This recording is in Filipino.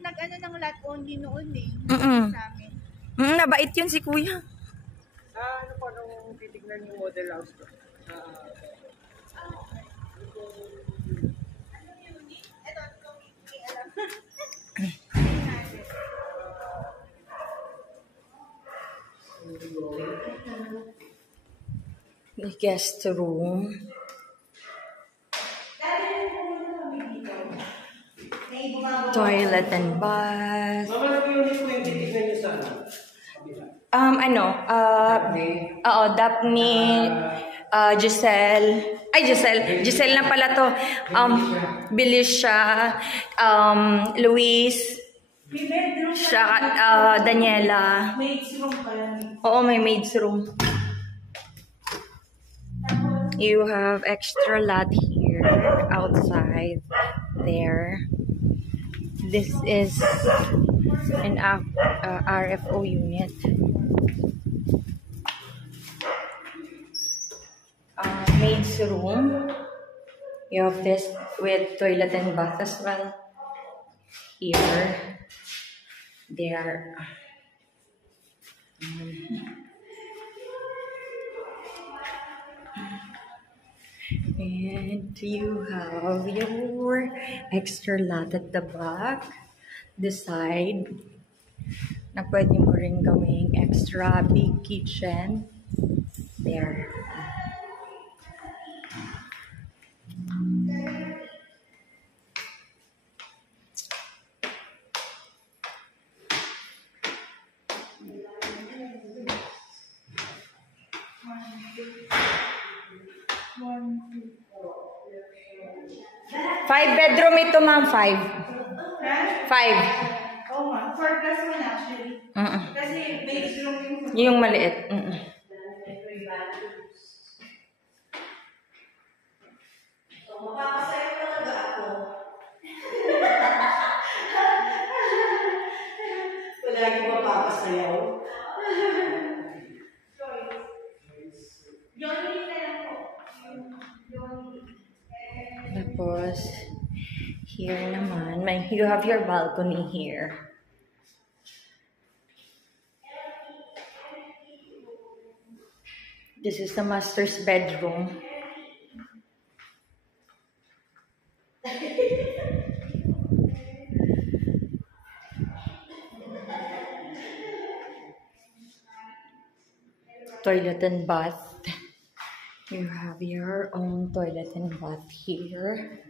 nag-ano ng lot only noon eh. Sa amin. Nabait yun si Kuya. Ano po, nung titignan yung model house ko? The guest room. Toilet and bath. Mama, ano yung unit po yung titignan nyo sa Daphne, Giselle na pala to. Belisha, Luis, Daniela. Maid's room pala. Oo, may maid's room. You have extra lot here, outside, there. This is an RFO unit. Maid's room. You have this with toilet and bath as well. Here. There. And you have your extra lot at the back, the side, na pwede mo rin gawing extra big kitchen. There. Five bedroom ito, ma'am. Five. Oh, 4+1 actually. Kasi maid's room Yung maliit. Mapapasayo talaga ako. Palagi mapapasayaw. Johnny na lang po. Tapos, here naman, you have your balcony here. This is the master's bedroom. Toilet and bath. You have your own toilet and bath here.